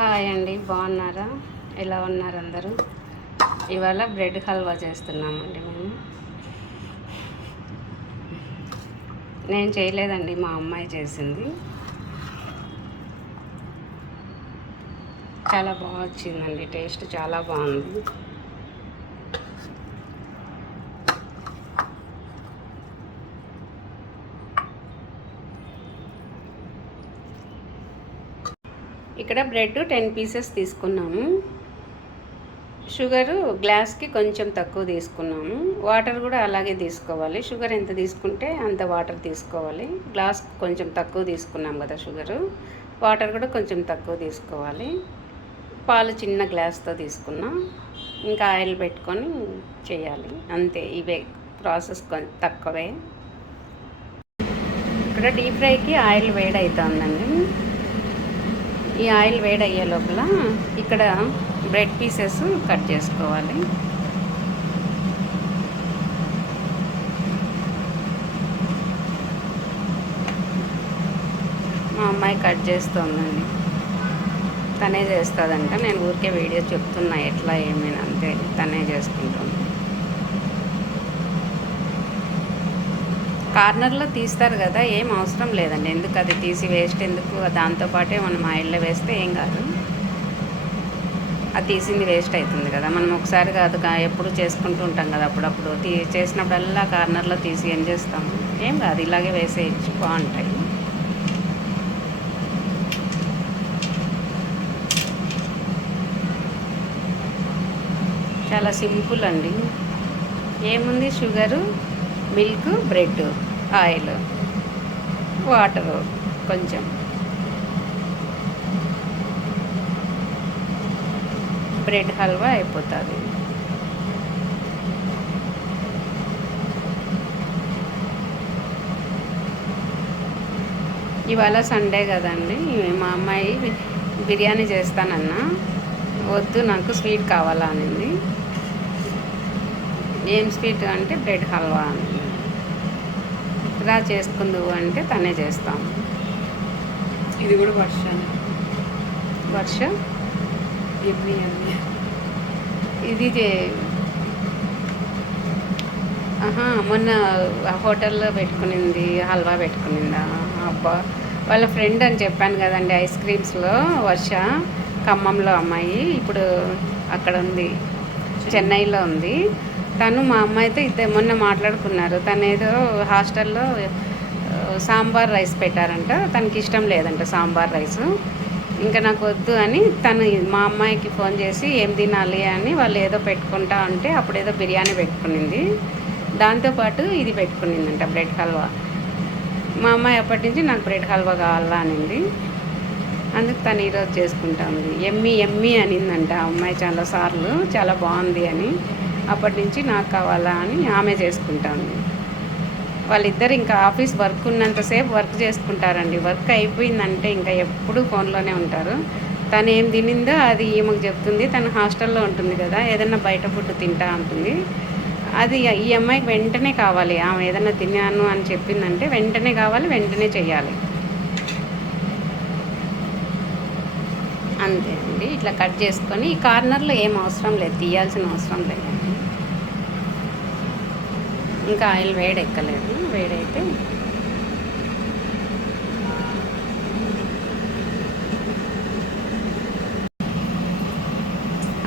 Hi అండి, బాగున్నారా? ఎలా ఉన్నారు అందరూ? ఇవాళ బ్రెడ్ హల్వా చేస్తున్నామండి నేను చేయలేదండి, మా అమ్మాయి చేసింది. చాలా బాగా వచ్చిందండి, టేస్ట్ చాలా బాగుంది. ఇక్కడ బ్రెడ్ 10 పీసెస్ తీసుకున్నాము. షుగరు గ్లాస్కి కొంచెం తక్కువ తీసుకున్నాము. వాటర్ కూడా అలాగే తీసుకోవాలి. షుగర్ ఎంత తీసుకుంటే అంత వాటర్ తీసుకోవాలి. గ్లాస్ కొంచెం తక్కువ తీసుకున్నాం కదా షుగరు, వాటర్ కూడా కొంచెం తక్కువ తీసుకోవాలి. పాలు చిన్న గ్లాస్తో తీసుకున్నాం. ఇంకా ఆయిల్ పెట్టుకొని చేయాలి, అంతే. ఇవే ప్రాసెస్ తక్కువే. ఇక్కడ డీప్ ఫ్రైకి ఆయిల్ వేడవుతుందండి. ఈ ఆయిల్ వేడయ్యే లోపల ఇక్కడ బ్రెడ్ పీసెస్ కట్ చేసుకోవాలి. మా అమ్మాయి కట్ చేస్తుందండి, తనే చేస్తుందంట. నేను ఊరికే వీడియో చెప్తున్నా ఎట్లా ఏమైనా, అంతే. తనే చేసుకుంటుంది. కార్నర్లో తీస్తారు కదా, ఏం అవసరం లేదండి. ఎందుకు అది తీసి వేస్ట్ ఎందుకు? దాంతోపాటే మనం ఆయిల్లో వేస్తే ఏం కాదు. అది తీసింది వేస్ట్ అవుతుంది కదా. మనం ఒకసారి కాదు, ఎప్పుడు చేసుకుంటూ ఉంటాం కదా. అప్పుడప్పుడు చేసినప్పుడల్లా కార్నర్లో తీసి ఏం చేస్తాము? ఏం కాదు, ఇలాగే వేసేయచ్చు, బాగుంటాయి. చాలా సింపుల్ అండి. ఏముంది, sugar, milk, bread, oil, water కొంచెం, బ్రెడ్ హల్వా అయిపోతుంది. ఇవాళ సండే కదండి, మా అమ్మాయి బిర్యానీ చేస్తానన్నా, వద్దు నాకు స్వీట్ కావాలా అనింది. ఏం స్వీట్ అంటే బ్రెడ్ హల్వా అని. రా చేసుకుందువు అంటే తనే చేస్తాము. ఇది కూడా వర్ష ఇది మొన్న హోటల్లో పెట్టుకునింది, హల్వా పెట్టుకునిందా? అబ్బా, వాళ్ళ ఫ్రెండ్ అని చెప్పాను కదండి, ఐస్ క్రీమ్స్లో వర్ష, ఖమ్మంలో అమ్మాయి, ఇప్పుడు అక్కడ ఉంది, చెన్నైలో ఉంది. తను మా అమ్మాయితో మొన్న మాట్లాడుకున్నారు. తను ఏదో హాస్టల్లో సాంబార్ రైస్ పెట్టారంట, తనకి ఇష్టం లేదంట సాంబార్ రైసు. ఇంకా నాకు వద్దు అని తను మా అమ్మాయికి ఫోన్ చేసి ఏం తినాలి అని వాళ్ళు ఏదో పెట్టుకుంటా ఉంటే అప్పుడు ఏదో బిర్యానీ పెట్టుకునింది. దాంతోపాటు ఇది పెట్టుకునిందంట, బ్రెడ్ హల్వా. మా అమ్మాయి అప్పటి నుంచి నాకు బ్రెడ్ హల్వా కావాలా అనింది. అందుకు తను ఈరోజు చేసుకుంటా ఉంది. ఎమ్మి ఎమ్మి అనిందంట ఆ అమ్మాయి చాలాసార్లు, చాలా బాగుంది అని. అప్పటి నుంచి నాకు కావాలా అని ఆమె చేసుకుంటా ఉంది. వాళ్ళిద్దరు ఇంకా ఆఫీస్ వర్క్ ఉన్నంతసేపు వర్క్ చేసుకుంటారండి. వర్క్ అయిపోయిందంటే ఇంకా ఎప్పుడూ ఫోన్లోనే ఉంటారు. తను ఏం తినిందో అది ఈమెకు చెప్తుంది. తను హాస్టల్లో ఉంటుంది కదా, ఏదైనా బయట ఫుడ్ తింటా ఉంటుంది. అది ఈ అమ్మాయికి వెంటనే కావాలి. ఆమె ఏదైనా తిన్నాను అని చెప్పిందంటే వెంటనే కావాలి, వెంటనే చెయ్యాలి, అంతే అండి. ఇట్లా కట్ చేసుకొని ఈ కార్నర్లో ఏం అవసరం లేదు, తీయాల్సిన అవసరం లేదండి. ఇంకా ఆయిల్ వేడెక్కలేదు, వేడైతే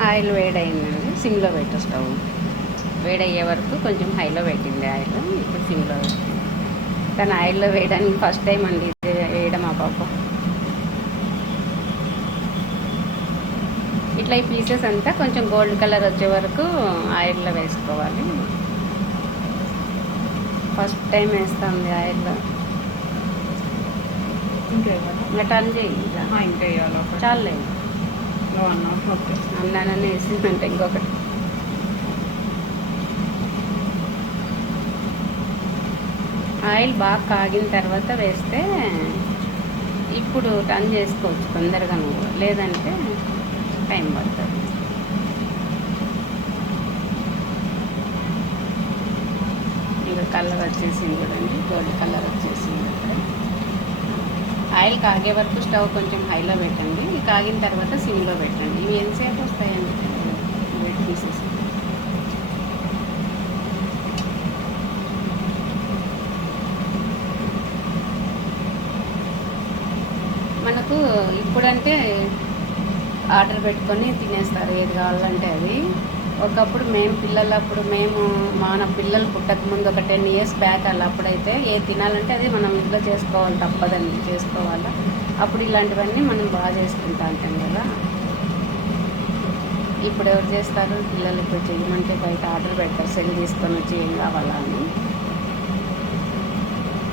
ఆయిల్ వేడైందండి. సిమ్లో పెట్టు స్టవ్. వేడయ్యే వరకు కొంచెం హైలో పెట్టింది ఆయిల్, ఇప్పుడు సిమ్లో పెట్టింది. తను ఆయిల్లో వేయడానికి ఫస్ట్ టైం అండి వేయడం ఆ పాప. ఇట్లా ఈ పీసెస్ అంతా కొంచెం గోల్డ్ కలర్ వచ్చే వరకు ఆయిల్లో వేసుకోవాలి. ఫస్ట్ టైం వేస్తుంది ఆయిల్లో. ఇంకా టర్న్ చేయి, ఇంకా వేయాలి. చాలే, అన్నానని వేసిందంటే ఇంకొకటి. ఆయిల్ బాగా కాగిన తర్వాత వేస్తే ఇప్పుడు టర్న్ చేసుకోవచ్చు తొందరగా, నువ్వు లేదంటే టైం పడుతుంది. ఇంకా కలర్ వచ్చేసింది చూడండి, గోల్డ్ కలర్ వచ్చేసింది. ఆయిల్ కాగే వరకు స్టవ్ కొంచెం హైలో పెట్టండి. కాగిన తర్వాత సిమ్లో పెట్టండి. ఇవి ఎంతసేపు వస్తాయండి వెట్ పీసెస్. మనకు ఇప్పుడంటే ఆర్డర్ పెట్టుకొని తినేస్తారు ఏది కావాలంటే అది. ఒకప్పుడు మేము మన పిల్లలు పుట్టకముందు ఒక 10 years బ్యాక్ అలా అప్పుడైతే ఏది తినాలంటే అది మనం ఇంట్లో చేసుకోవాలి, తప్పదండి చేసుకోవాలా. అప్పుడు ఇలాంటివన్నీ మనం బాగా చేసుకుంటా ఉంటాం కదా. ఇప్పుడు ఎవరు చేస్తారు? పిల్లలు ఇప్పుడు చేయమంటే బయట ఆర్డర్ పెడతారు, సెల్ తీసుకొని వచ్చి ఏం కావాలా అని.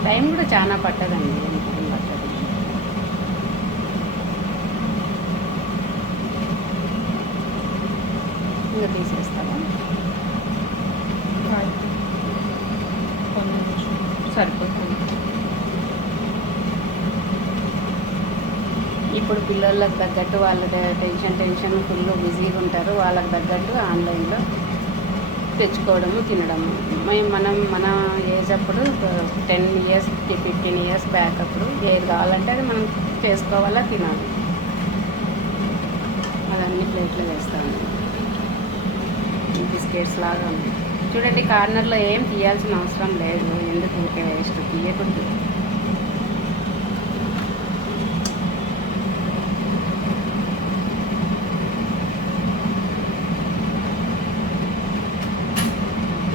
టైం కూడా చాలా పట్టదండి, ఏం పట్టదు. ఇంకా తీసేస్తావా? సరిపోతుంది. ఇప్పుడు పిల్లలకు తగ్గట్టు వాళ్ళ టెన్షన్ ఫుల్ బిజీగా ఉంటారు. వాళ్ళకి తగ్గట్టు ఆన్లైన్లో తెచ్చుకోవడము, తినడము. మన ఏజ్ అప్పుడు 10 years 15 years బ్యాక్ అప్పుడు ఏది కావాలంటే అది మనం చేసుకోవాలా, తినాలి. అదన్నీ ప్లేట్లో వేస్తాము. బిస్కెట్స్ లాగా ఉంది చూడండి. కార్నర్లో ఏం తీయాల్సిన అవసరం లేదు, ఎందుకు ఊరికే వేస్ట్, తీయకూడదు.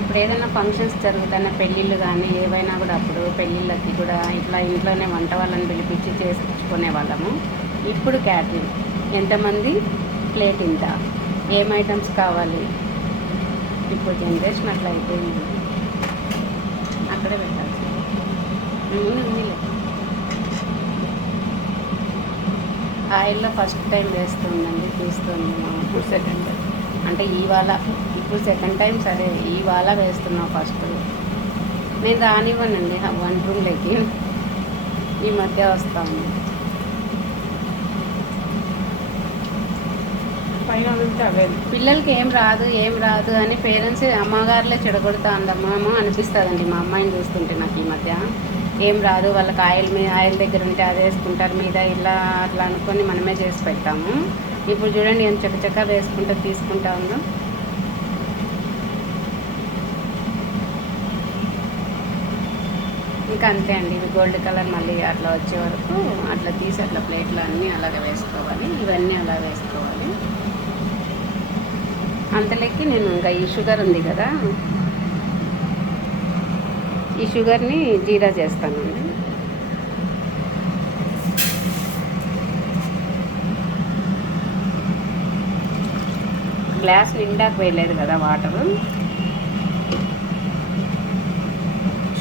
ఇప్పుడు ఏదైనా ఫంక్షన్స్ జరుగుతున్న పెళ్ళిళ్ళు కానీ ఏవైనా కూడా అప్పుడు పెళ్ళిళ్ళకి కూడా ఇట్లా ఇంట్లోనే వంట వాళ్ళని పిలిపించి చేసుకునే వాళ్ళము. ఇప్పుడు క్యాటరింగ్, ఎంతమంది, ప్లేట్ ఇంత, ఏం ఐటమ్స్ కావాలి. ఇప్పుడు జనరేషన్ అట్లా అయిపోయింది. అక్కడే పెట్టాల్సి ఉంది. ఆయిల్లో ఫస్ట్ టైం వేస్తుందండి, తీస్తుంది ఇప్పుడు సెకండ్ టైం. అంటే ఇప్పుడు సెకండ్ టైం. సరే ఇవాళ వేస్తున్నావు. ఫస్ట్ నేను రానివ్వనండి వన్ రూమ్లోకి, ఈ మధ్య వస్తాము. పైన అవే పిల్లలకి ఏం రాదు అని పేరెంట్స్ అమ్మగారులే చెడగొడతా అందమ్మేమో అనిపిస్తుందండి. మా అమ్మాయిని చూస్తుంటే నాకు ఈ మధ్య ఏం రాదు, వాళ్ళకి ఆయిల్ దగ్గర ఉంటే అది వేసుకుంటారు మీద, ఇలా అట్లా అనుకొని మనమే చేసి పెడతాము. ఇప్పుడు చూడండి ఏం చక్కచక్క వేసుకుంటూ తీసుకుంటా ఉందో. ఇంకా అంతే అండి. ఇవి గోల్డ్ కలర్ మళ్ళీ అట్లా వచ్చే వరకు అట్లా తీసి అట్లా ప్లేట్లు అన్నీ అలాగే వేసుకోవాలి. ఇవన్నీ అలా వేసుకోవాలి. అంతలోకి నేను ఇంకా ఈ షుగర్ ఉంది కదా, ఈ షుగర్ని జీరా చేస్తానండి. గ్లాస్ నిండాకు వేయలేదు కదా వాటరు.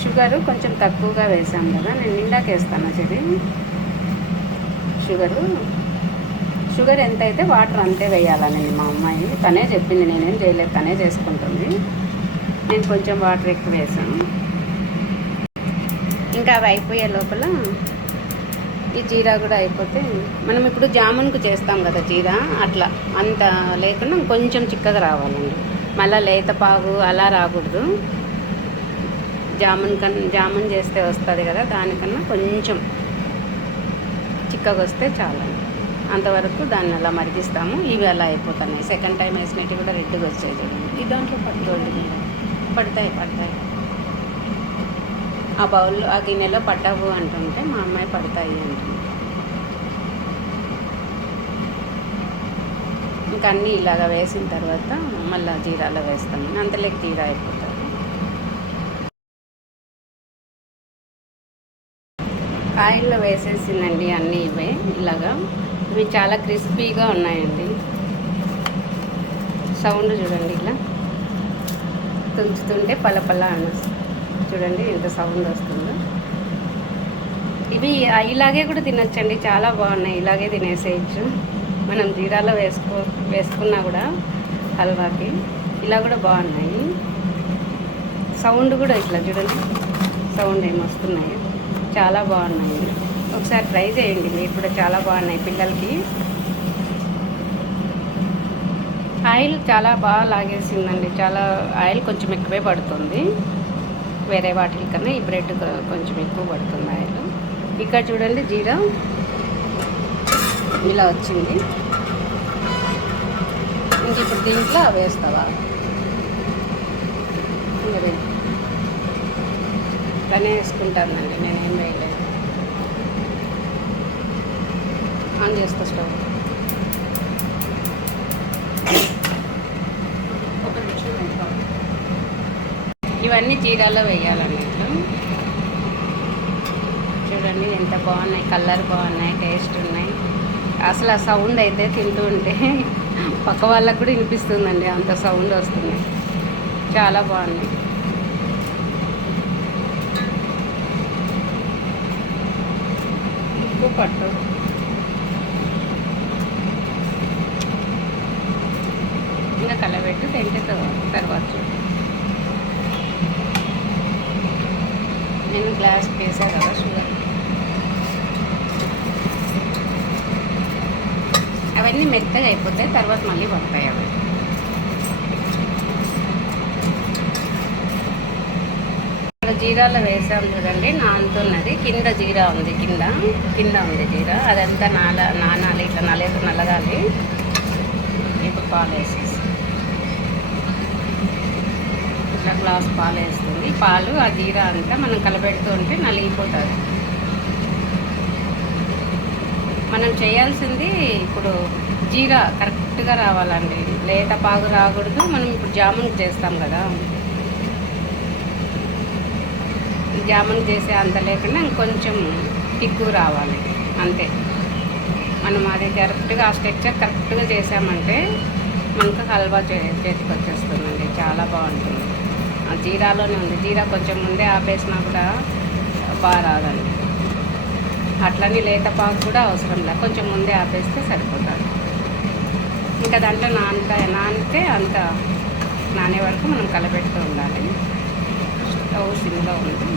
షుగరు కొంచెం తక్కువగా వేసాం కదా, నేను నిండాకు వేస్తాను. చెది షుగర్ ఎంత అయితే వాటర్ అంతే వేయాలని మా అమ్మాయి తనే చెప్పింది, నేనేం చేయలేదు, తనే చేసుకుంటుంది. నేను కొంచెం వాటర్ ఎక్కువ వేసాను. ఇంకా అవి అయిపోయే లోపల ఈ జీరా కూడా అయిపోతే, మనం ఇప్పుడు జామున్కు చేస్తాం కదా జీరా, అట్లా అంత లేకుండా కొంచెం చిక్కగా రావాలండి. మళ్ళీ లేత పాగు అలా రాకూడదు. జామున్ చేస్తే వస్తుంది కదా, దానికన్నా కొంచెం చిక్కగా వస్తే చాలండి. అంతవరకు దాన్ని అలా మరిగిస్తాము. ఇవి అలా అయిపోతున్నాయి. సెకండ్ టైం వేసినట్టు కూడా రెడ్గా వచ్చాయి చూడండి. ఈ దాంట్లో పడతాయి. ఆ బౌల్లో ఆ గిన్నెలో పట్టవు అంటుంటే మా అమ్మాయి పడతాయి అంటుంది. ఇంకా అన్నీ ఇలాగ వేసిన తర్వాత మళ్ళీ జీరాలో వేస్తాము. అంతలోకి జీరా అయిపోతుంది. ఆయిల్లో వేసేసిందండి అన్నీ ఇవే ఇలాగా. ఇవి చాలా క్రిస్పీగా ఉన్నాయండి. సౌండ్ చూడండి, ఇలా తుంచుతుంటే పలపల అని చూడండి ఎంత సౌండ్ వస్తుందో. ఇవి ఇలాగే కూడా తినొచ్చండి, చాలా బాగున్నాయి. ఇలాగే తినేసేయచ్చు. మనం జీరాలో వేసుకున్నా కూడా హల్వాకి ఇలా కూడా బాగున్నాయి. సౌండ్ కూడా ఇట్లా చూడండి, సౌండ్ ఏమొస్తున్నాయి, చాలా బాగున్నాయి. ఒకసారి ట్రై చేయండి, మీరు కూడా చాలా బాగున్నాయి పిల్లలకి. ఆయిల్ చాలా బాగా లాగేసిందండి. చాలా ఆయిల్ కొంచెం ఎక్కువే పడుతుంది వేరే వాటి కన్నా. ఈ బ్రెడ్ కొంచెం ఎక్కువ పడుతుంది ఆయిల్. ఇక్కడ చూడండి జీరా ఇలా వచ్చింది. ఇంక ఇప్పుడు దీంట్లో వేస్తావా? మరి ఇట్లానే వేసుకుంటానండి, నేనేం వేయలేదు. ఆన్ చేస్తా స్టవ్. ఒక నిమిషం వేద్దాం. ఇవన్నీ జీరాలో వేయాలండి. ఇట్లా చూడండి ఎంత బాగున్నాయి, కలర్ బాగున్నాయి, టేస్ట్ ఉన్నాయి. అసలు ఆ సౌండ్ అయితే తింటూ ఉంటే పక్క వాళ్ళకు కూడా వినిపిస్తుందండి, అంత సౌండ్ వస్తుంది. చాలా బాగున్నాయి. ఉప్పు పట్టు. ఇంకా కలబెట్టు, తింటే తర్వాత చూడు. నేను గ్లాస్ వేసా కదా షుగర్. అవన్నీ మెత్తగా అయిపోతాయి, తర్వాత మళ్ళీ పడతాయి అవి. ఇక్కడ జీరాలో వేసాం చూడండి, నానుతున్నది. కింద జీరా ఉంది, కింద ఉంది జీరా. అదంతా నానాలి, ఇట్లా నలగాలి. ఇప్పుడు పాలు వేసేసి ఇట్లా గ్లాస్ పాలు వేస్తుంది. పాలు ఆ జీరా అంతా మనం కలబెడుతూ ఉంటే నలిగిపోతుంది. మనం చేయాల్సింది ఇప్పుడు జీరా కరెక్ట్గా రావాలండి, లేత పాగు రాకూడదు. మనం ఇప్పుడు జామున్ చేస్తాం కదా, జామున్ చేసే అంత లేకుండా ఇంకొంచెం తిక్కు రావాలి అంతే. మనం అది కరెక్ట్గా ఆ స్ట్రక్చర్ కరెక్ట్గా చేసామంటే మనకు హల్వా చేతికి వచ్చేస్తుందండి, చాలా బాగుంటుంది. ఆ జీరాలోనే ఉంది, జీరా కొంచెం ముందే ఆపేసినా కూడా బాగా రాదండి. అట్లని లేత పాకు కూడా అవసరం లేదు, కొంచెం ముందే ఆపేస్తే సరిపోతుంది. ఇంకా దాంట్లో నానితే అంత నానే వరకు మనం కలపెడుతూ ఉండాలి. స్టవ్ సిమ్లో ఉంది.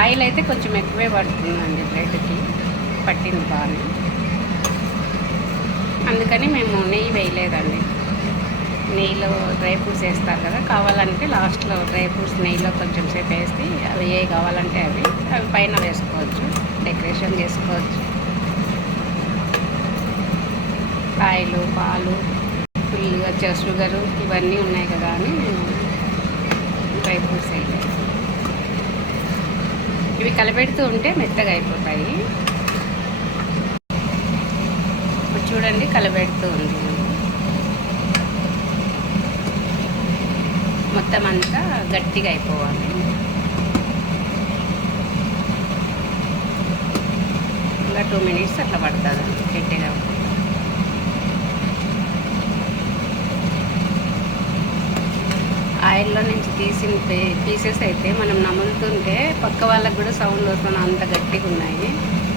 ఆయిల్ అయితే కొంచెం ఎక్కువే పడుతుందండి, బ్రెడ్కి పట్టింది బాగా. అందుకని మేము నెయ్యి వేయలేదండి. నెయ్యిలో డ్రై ఫ్రూట్స్ వేస్తారు కదా, కావాలంటే లాస్ట్లో డ్రై ఫ్రూట్స్ నెయ్యిలో కొంచెం సేపు వేసి అవి ఏ కావాలంటే అవి పైన వేసుకోవచ్చు, డెకరేషన్ చేసుకోవచ్చు. ఆయిల్, పాలు, ఫుల్గా షుగరు ఇవన్నీ ఉన్నాయి కదా అని డ్రై ఫ్రూట్స్ వేయలేదు. ఇవి కలపెడుతూ ఉంటే మెత్తగా అయిపోతాయి. ఇప్పుడు చూడండి కలపెడుతూ ఉంది, మొత్తం అంతా గట్టిగా అయిపోవాలి. ఇంకా 2 minutes అట్లా పడుతుంది గట్టిగా. ఆయిల్లో నుంచి తీసిన పీసెస్ అయితే మనం నములుతుంటే పక్క వాళ్ళకు కూడా సౌండ్ వస్తుంది, అంత గట్టిగా ఉన్నాయి.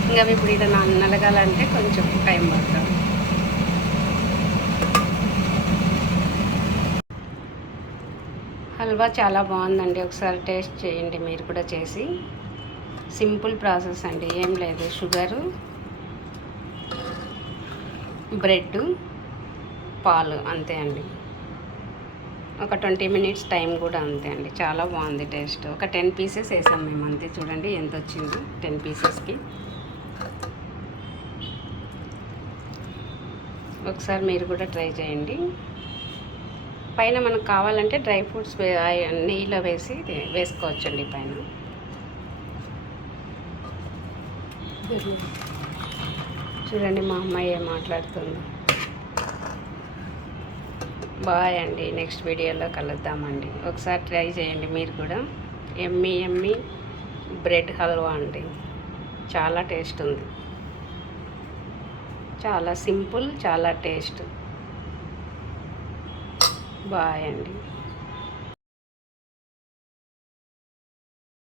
ఇంకా అవి ఇప్పుడు ఇలా నలగాలంటే కొంచెం టైం పడుతుంది. హల్వా చాలా బాగుందండి, ఒకసారి టేస్ట్ చేయండి మీరు కూడా చేసి. సింపుల్ ప్రాసెస్ అండి, ఏం లేదు. షుగరు, బ్రెడ్, పాలు అంతే అండి. ఒక 20 minutes టైం కూడా అంతే అండి. చాలా బాగుంది టేస్ట్. ఒక 10 pieces వేసాం మేము అంతే. చూడండి ఎంత వచ్చింది 10 piecesకి. ఒకసారి మీరు కూడా ట్రై చేయండి. పైన మనకు కావాలంటే డ్రై ఫ్రూట్స్ నెయ్యిలో వేసుకోవచ్చండి పైన. చూడండి మా అమ్మాయి ఏం మాట్లాడుతుంది. బాయ్ అండి, నెక్స్ట్ వీడియోలో కలుద్దామండి. ఒకసారి ట్రై చేయండి మీరు కూడా. ఎమ్మీ బ్రెడ్ హల్వా అండి, చాలా టేస్ట్ ఉంది. చాలా సింపుల్, చాలా టేస్ట్. బాయ్ అండి.